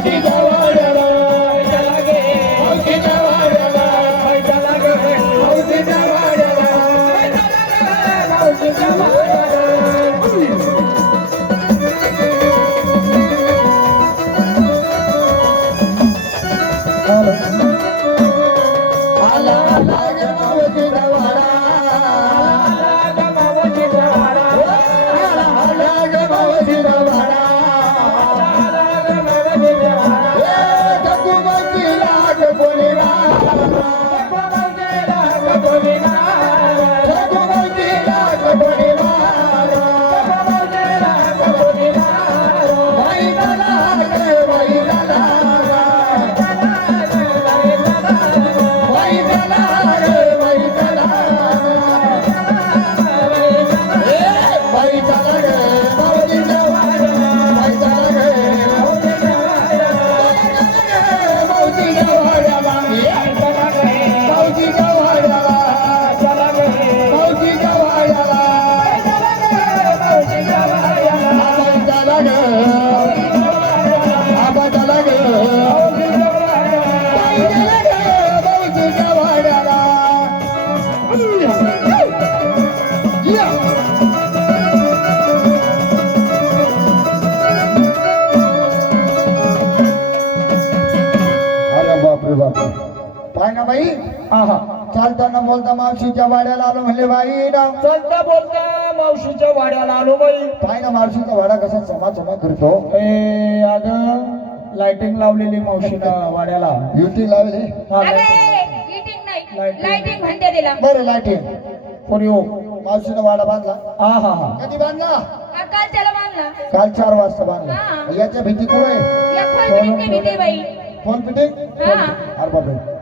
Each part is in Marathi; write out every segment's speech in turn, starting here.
मावशीच्या वाड्याला ए बाई दादा चालताना बोलता मावशीच्या वाड्याला आलो म्हणले बाई ना चलता बोलता मावशीच्या वाड्याला आलो बाई. पाय ना मावशीचा वाडा कसा चमा चमा करतो? ए अग लाइटिंग लावलेली मावशीनं वाड्याला. युटी लावले. लाइटिंग म्हणते तिला. बरं लाईटिंग कोणी हो मावशीनं वाडा बांधला? हा हा हा. कधी बांधला? काल चार वाजता बांधला. याच्या भीती कुठे फोन पिटे हा. अरे बापरे.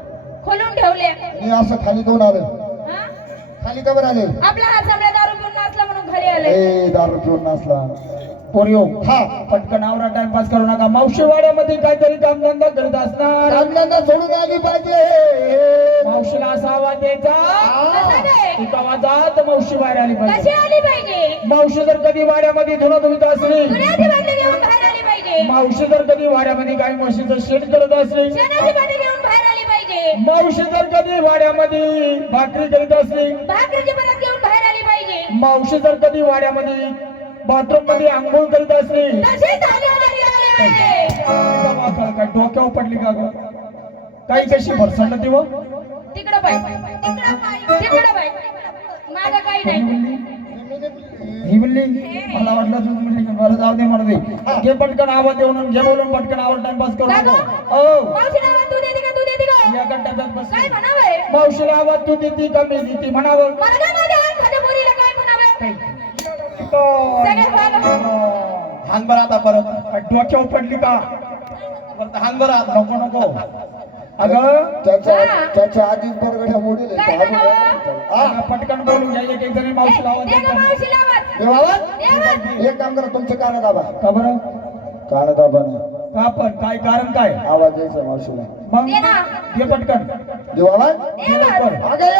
खोलून ठेवले. मी असं खाली कोण आलं? हा? खाली कबर आले? आपला हा समजा दारू पिऊन नाचला म्हणून घरी आले. ए दारू पिऊन नसला पोरी हो पटकन आवरा टाइमपास करू नका. मावशी वाड्यामध्ये काहीतरी कामधंदा करत असणार. रामनंदा सोडून आली पाहिजे. मावशीला असा आवाज द्यायचा कसं काय? तू कवा जात मावशी बाहेर आली कशी पाहिजे आली पाहिजे? मावशी जर कधी वाड्यामध्ये धुणं धुत असली पाहिजे मावशी जर कधी वाड्यामध्ये काही म्हशीचं शेण करत असली शेणाची बाटली घेऊन बाहेर आली पाहिजे. मावशी जर कधी वाड्यामध्ये भाकरी करीत असली भाकरीची परत घेऊन बाहेर आली पाहिजे. मावशी जर कधी वाड्यामध्ये बाथरूममध्ये आंघोळ करीत असली आली काय डोक्यावर पडली का ग? काही कशी भरसडलं तेव्हा तिकडं पाय तिकडं पाय तिकडं पाय. माझं काही नाही. ही म्हणली मला वाटलं तू म्हणली का बरं जाऊ दे म्हणू दे. घे पटकन आवाज देऊन घे बोलून पटकन आवाज टाइमपास करू नको? ओ. बस मावशीला आवाज तू देती का मी देती म्हणावं मला. हान बरं आता परत. डोक्यावर पडली का? बरं नको नको. अगं त्याच्या. त्याच्या आधी बरगड्या मोडील पटकन बोलून घ्या एक जणी दे आवाज. एक काम करा तुमचे कान दाबा. का बरं? कान दाबा ना. का पण? काय कारण काय? आवाज द्यायचा मावशीला. मग? दे ना. घे पटकन. देवावा दे आवाज. लवकर. अगे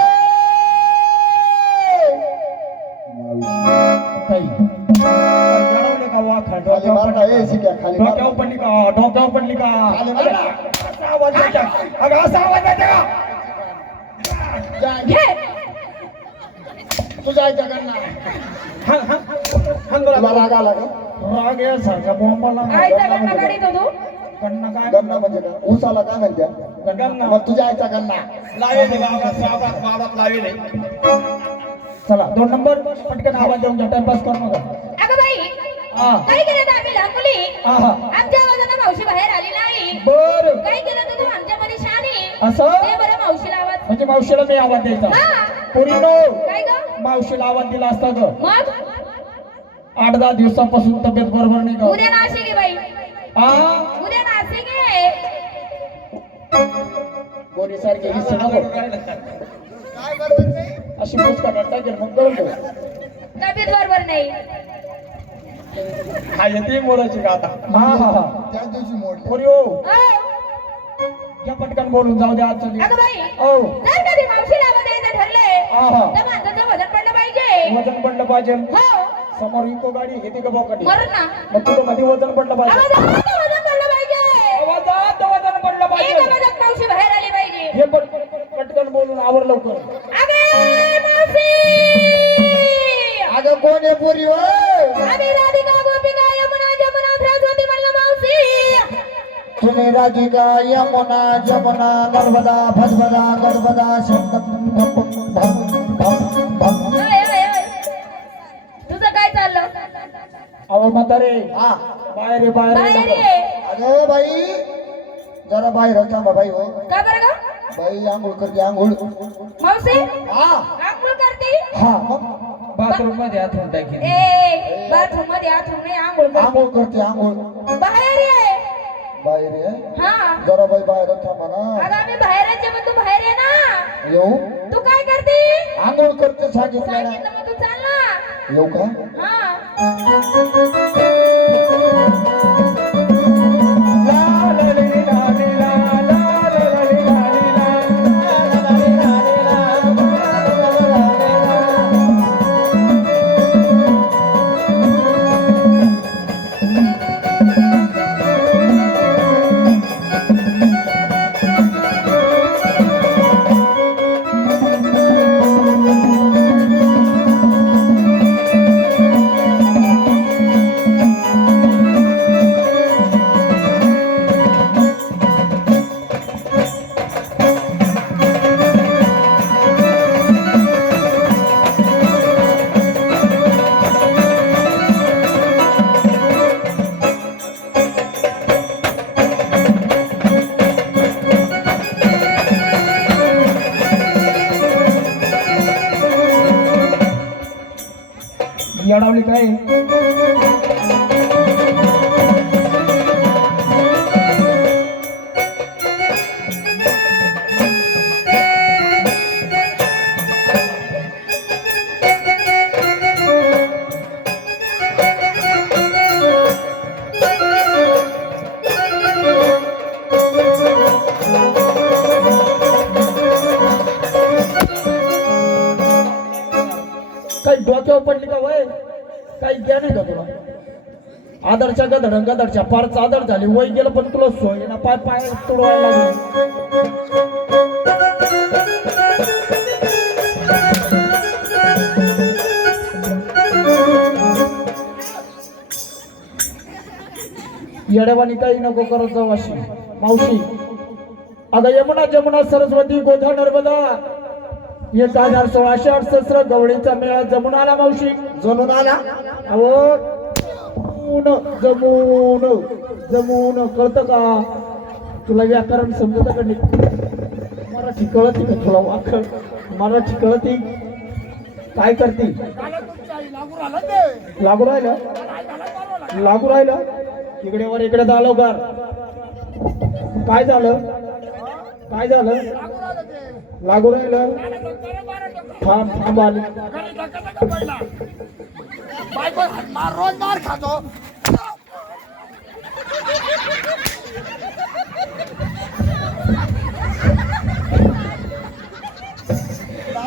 मावशी काही वाखा खाली डोक्यावर पडली ए, का? शिक्या, खाली मार. डोक्यावर पडली का डोक्यावर पडली का खाली मार. ना. असा आवाज द्यायचा अगं असा आवाज द्यायचा जा, घे. तुझ्या आईच्या हंग तुला राग आला का? राग आईचा गन्ना काढीत होतो. कन्न काय? गन्ना म्हणजे का ऊसाला काय म्हणत्या? गन्ना. मग तुझ्या आईचा गन्ना लावेले गावात गावात गावात लावेले चला दोन नंबर. पटकन आवाज देऊन टाइमपास करू नका अगं बाई काय केलं आम्ही लहान मुली हा हा. आमच्या आवाजानं मावशी बाहेर आली नाही. बर. काय केलं तू आमच्या मध्ये शाने असं? बरं मावशीला आवाज. म्हणजे मावशीला मी आवाज द्यायचा. हा. पोरीनो काय ग? मावशीला आवाज दिला असता ग. मग? आठ दहा दिवसापासून तब्येत बरोबर नाही ग उद्या नाशिक आहे बाई. हा उद्या नाशिक आहे. पोरी सारखी हिस्से नको. काय बरोबर नाही अशी करणार टाकेल मग ठेव. तब्येत बरोबर नाही. हा येते मोराची हा हा हा. त्या दिवशी मोड हो? या पटकन बोलून जाऊ द्या आजच्या वजन पडलं पाहिजे. समोर इको गाडी येते का बोकाटी. मग तुला मध्ये वजन पडलं पाहिजे. वजन पडलं पाहिजे. वजन पडलं पाहिजे. हे पटकन बोलून आवर लवकर. राधिका यमुना जमुना नर्मदा अय, अय. तुझं काय चाललं? अहो म्हातारे. हा. बाहेर ये, बाहेर ये. बाहेर ये. अगं बाई जरा बाहेर थांबा बाई हो. का बरं ग? बाई आंघोळ करते आंघोळ. मावशी? हा. आंघोळ करते? हा. मग बाथरूममध्ये ए बाथरूममध्ये नाही आंघोळ करते. आंघोळ करते आंघोळ. बाहेर ये. बाहेर ये. हा. जरा बाई बाहेर थांबा ना. अगं आम्ही बाहेर आहे मग तू बाहेर ये ना. येऊ? तू काय करते? आंघोळ करते सांगितलं ना सांगितलं मग तू चाल ना. येऊ का? हा. येडावली काय डोक्यावर पडली का वय? काही ज्ञान आहे का तुला? आदरच्या गदड गदडच्या फारच आदर झाली वय गेलं पण तुला सोय ना पाय पाय तुडवायला येड्यावानी काही नको करत जाऊ अशी. मावशी अगं यमुना जमुना सरस्वती गोधा नर्मदा. येत हजार सोळाशे अडसष्ट गवळीचा मेळा जमून आला मावशी. जमून आला अहो जमून जमून जमून. कळतं का? तुला व्याकरण समजत का नाही? मराठी कळती का तुला वाकड मराठी कळती? काय करते? लागू राहिलं? लागू राहिलं? इकडे वर इकडे झालं कर काय झालं? काय झालं? लागू राहिलं? थांब थांब आली रोज मार खातो.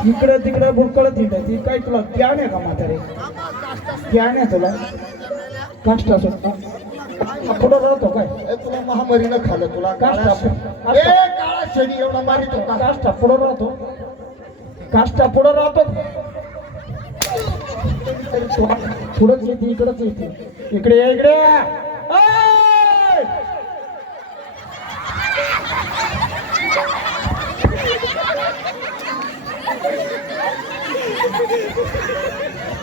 इकडे तिकडे बुडकळत ती काय तुला ज्ञान आहे का म्हातारे? ज्ञान आहे तुला? काष्टा सुटता पुढं राहतो काय? ए, तुला महामारीनं खाल्लं तुला काष्टा शे- ए काळा शेडी एवढा मारित होता. काष्टा पुढं राहतो. काष्टा पुढं राहतो. पुढंच येते इकडंच येते. इकडे ये, इकडे ये.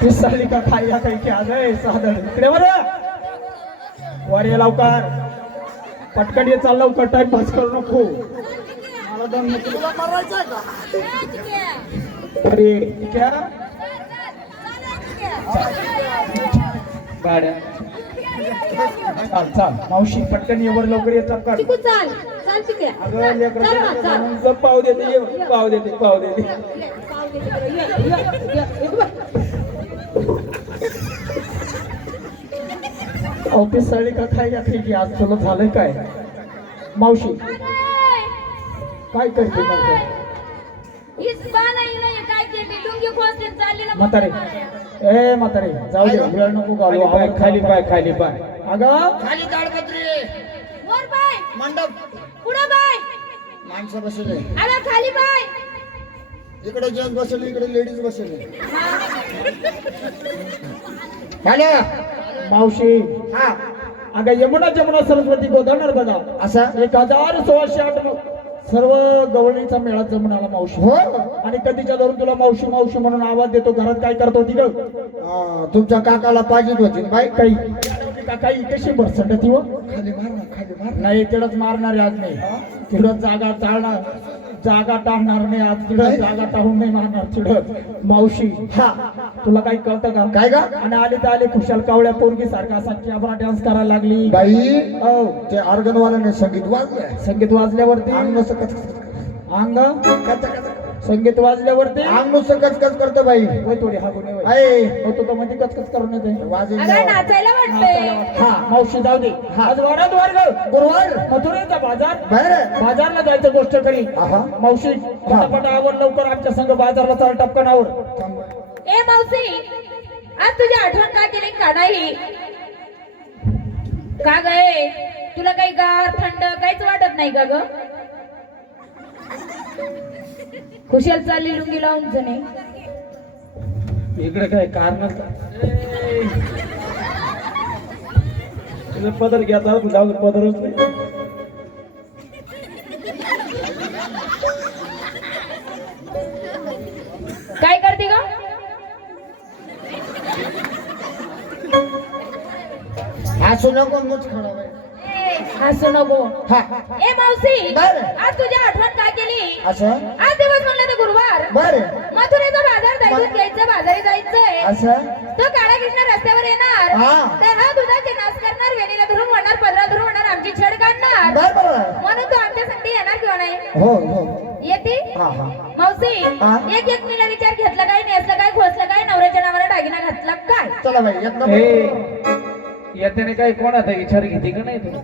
पिसाली का खायला काही की आज आहे साधन इकडे बरं वर ये लवकर. पटकन ये चाल लवकर टाइम पास करू नको. मला दम नको. अरे क्या गाड्या. चाल चाल. मावशी पटकन ये वर लवकर ये चपकार चिकू चाल. चाल चिकूया. अगं चाल, लेकरं चाल ना, लेकरं. चाल. म्हणून जप पाव देते ये पाव देते पाव देते. ऑफिस साडी का खाय का खायची आज तुला झालंय काय? मावशी. काय करते काय म्हातारे. ए म्हातारे जाऊ दे वेळ नको घालू आवर खाली पाय खाली पाय. अगं? खाली ताडपत्री वर बाय मंडप. पुढं बाय माणसं बसले आला खाली बाय इकडे जेंट्स बसले इकडे लेडीज बसले हॅलो मावशी. हा. अगं यमुना जमुना सरस्वती गोदा नर्मदा असा? एक हजार सोळाशे आठ सर्व गवळणीचा मेळा जमून आला मावशी. हो? आणि कधीच्या धरून तुला मावशी मावशी म्हणून आवाज देतो घरात काय करत होती ग? हा, तुमच्या काकाला पाहिजे होती. बाई काही. काही कशी बरसंड ती खाली मार ना खाली मार नाही तिडच मारणार आज नाही तिडं जागा टाळणार जागा टाळणार नाही आज. तिडं जागा टाळून नाही मारणार. तिडं मावशी. हा. तुला काही कळतं का? काय का? आणि आले तर आले खुशाल कावळ्या पोरगी सारखा असा कॅबरा डान्स करायला लागली. बाई हो. ते ऑर्गनवाल्याने संगीत वाजलंय. संगीत वाजल्यावरती? अंग नुसतं कच अंग? कच कच संगीत वाजल्यावरती? अंग नुसतं कच कच करतं बाई. होय थोडी हा गुन्हे होय. आहे हो, तो तर मध्ये कचकच करून येते वाजेल अगं नाचायला वाटतंय. हा मावशी जाऊ दे. आज वारात वर्ग गुरुवार. मथुरेचा बाजार. बाहेर बाजारला जायचं गोष्ट करी आहा. मावशी पटापट आवड लवकर आमच्या संघ बाजारला चाल टपकनावर. थांब. ए मावशी आज तुझी आठवण का केली का नाही? का गे तुला काही गार थंड काहीच वाटत नाही का ग? खुशाल चालली लुंगी लावून जणे इकडे काय कारण तुझं पदर घ्यायचा जाऊ पदरच नाही. हसू नको मुच खडा हसू नको. हा. ए मावशी बरं. आज तुझी आठवण काय केली? असं? आज दिवस म्हणलं तर गुरुवार. बर. मथुरेचा बाजार जायचं घ्यायचं बाजारी जायचंय. असं? तो काळा कृष्ण रस्त्यावर येणार. हा. तर हा दुधाचे नाश करणार वेणीला धरून म्हणणार पदरा धरून म्हणणार आमची छेड काढणार. बर बर म्हणून तो आमच्या संगती येणार किंवा नाही? हो हो. येते? हा हा. मावशी. एक एक मीला विचार घेतला काय नेसलं काय खोसलं काय नवऱ्याच्या नावाला दागिना घातला काय? चला बाई येत्याने काय कोणाचा विचार घेते का नाही तू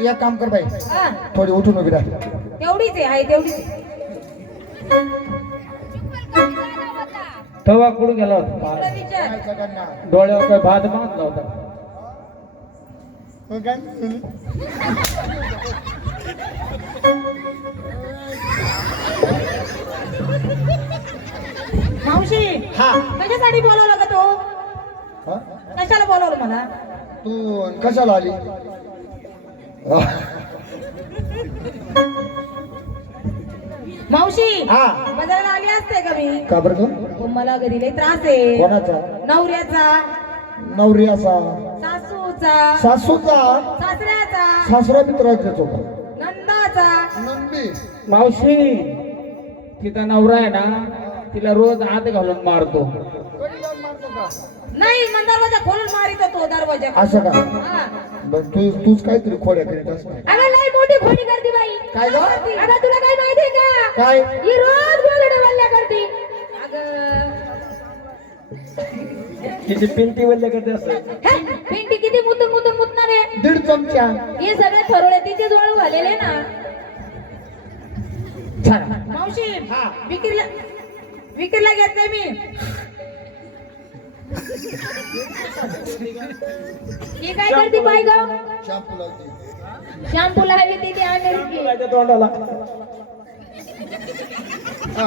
एक काम कर बाई हा, थोडी उठून उभी राहा तेवढीच आहे तेवढीच आहे. तवा कुठं गेला होता तुला विचार? डोळ्यावर काय भात बांधला होता हो काय? मावशी हा. कशासाठी बोलवलं का तो? हा? कशाला बोलवलं मला? तू कशाला आली? मावशी हा. बाजाराला आली असते का मी? का बरं मला घरी लई त्रास आहे. कोणाचा? नवऱ्याचा. नवरी असा सासूचा. सासूचा? सासऱ्याचा. सासरा मित्राचा चोपा नंदाचा. नंदी. मावशी तिचा नवरा आहे ना तिला रोज आत घालून मारतो. नाही मग दरवाजा खोलून मारित तो दरवाजा. असं का? हा. बरं तू तूच काहीतरी खोड्या करीत असते अगं लई मोठी खोडी करते बाई. काय गं? अगं तुला काय माहितीये का? काय? ही रोज वल्ल्या करते. अगं. तिची पिंटी वल्ले करते असं. हे, भेंडी किती मुतून मुतून मुतणार आहे? दीड चमचा. हे सगळे थरोळे तिचे जवळ झालेले ना. छान. मावशी हा. विक्रीला विक्रीला घेतले मी. ही काय करते बाई ग? शॅम्पू ती आणली तोंडाला.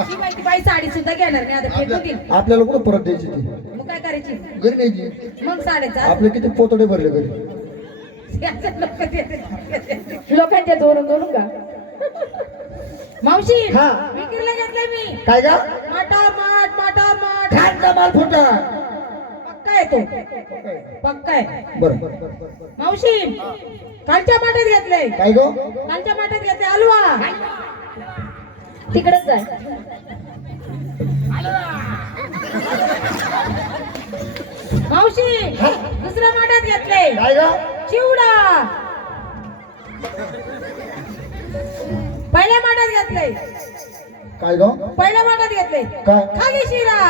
ती बाई ती बाई साडी सुद्धा घेणार नाही. आता फेकून देईल आपल्याला कुठं परत द्यायची ती? मग काय करायची? घरी न्यायची मग साडेचा आपले किती पोतडे भरले घरी. लोकांच्या जोरून जोरून का? मावशी हा. विक्रीला घेतलंय मी. काय का मटार माठ मटार माठ छान कमाल फुटा. पक्का आहे तो. पक्का आहे. बर. मावशी कालच्या माठात घेतलंय. काय गो? कालच्या माठात घेतलंय हलवा. तिकडच जाय. मावशी दुसऱ्या माठात घेतलंय. काय ग? चिवडा. पहिल्या माठात घेतलंय. काय ग? पहिल्या माठात घेतलंय. काय? खाली शिरा.